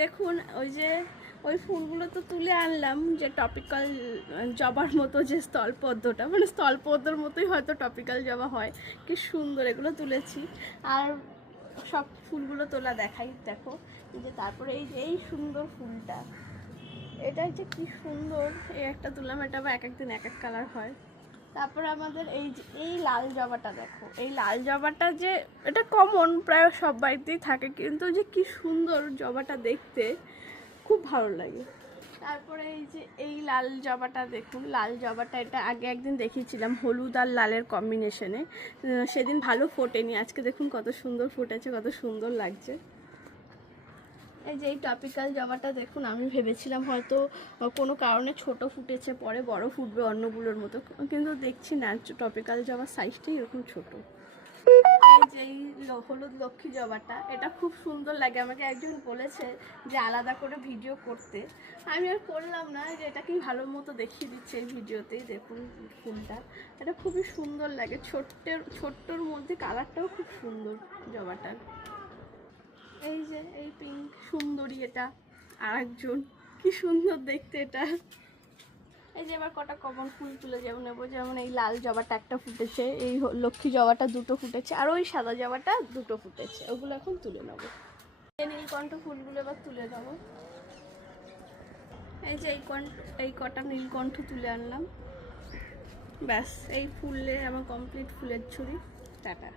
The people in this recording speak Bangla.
দেখুন, ওই যে ওই ফুলগুলো তো তুলে আনলাম, যে টপিক্যাল জবার মতো যে স্থলপদ্মটা। মানে স্থলপদ্মর মতোই হয়তো টপিক্যাল জবা হয়। কি সুন্দর এগুলো তুলেছি। আর সব ফুলগুলো তোলা দেখাই, দেখো। যে তারপরে এই যে, এই সুন্দর ফুলটা। এটা যে কি সুন্দর, এই একটা তুললাম, এটা আবার এক একদিন এক এক কালার হয়। তারপরে আমাদের এই এই লাল জবাটা দেখো। এই লাল জবাটা যে, এটা কমন প্রায় সব বাড়িতেই থাকে, কিন্তু যে কি সুন্দর জবাটা দেখতে, খুব ভালো লাগে। তারপরে এই যে, এই লাল জবাটা দেখুন, লাল জবাটা এটা আগে একদিন দেখিয়েছিলাম, হলুদ আর লালের কম্বিনেশনে সেদিন ভালো ফোটেনি, আজকে দেখুন কত সুন্দর ফুটেছে, কত সুন্দর লাগছে। এই যে এই টপিক্যাল জবাটা দেখুন, আমি ভেবেছিলাম হয়তো কোনো কারণে ছোট ফুটেছে, পরে বড় ফুটবে অন্যগুলোর মতো। কিন্তু দেখছি না টপিক্যাল জবার সাইজটাই এরকম ছোট। এই যে হলুদ লক্ষ্মী জবাটা, এটা খুব সুন্দর লাগে। আমাকে একজন বলেছে যে আলাদা করে ভিডিও করতে। আমি আর করলাম না যে এটাকেই ভালো মতো দেখিয়ে দিচ্ছে এই ভিডিওতেই দেখুন ফুলটা, এটা খুবই সুন্দর লাগে। ছোট্টের, ছোট্টর মধ্যে কালারটাও খুব সুন্দর জবাটার এই পিঙ্ক সুন্দরী এটা আর একজন কি সুন্দর দেখতে এটা। এই যে এবার কটা কমন ফুল তুলে যেমন নেব, যেমন এই লাল জবাটা একটা ফুটেছে, এই লক্ষ্মী জবাটা দুটো ফুটেছে, আর ওই সাদা জবাটা দুটো ফুটেছে, ওগুলো এখন তুলে নেব। নীলকণ্ঠ ফুলগুলো এবার তুলে নেব। এই যে এই কণ্ঠ এই কটা নীলকণ্ঠ তুলে আনলাম। ব্যাস, এই ফুলে আমার কমপ্লিট ফুলের ছুরি। টাটা।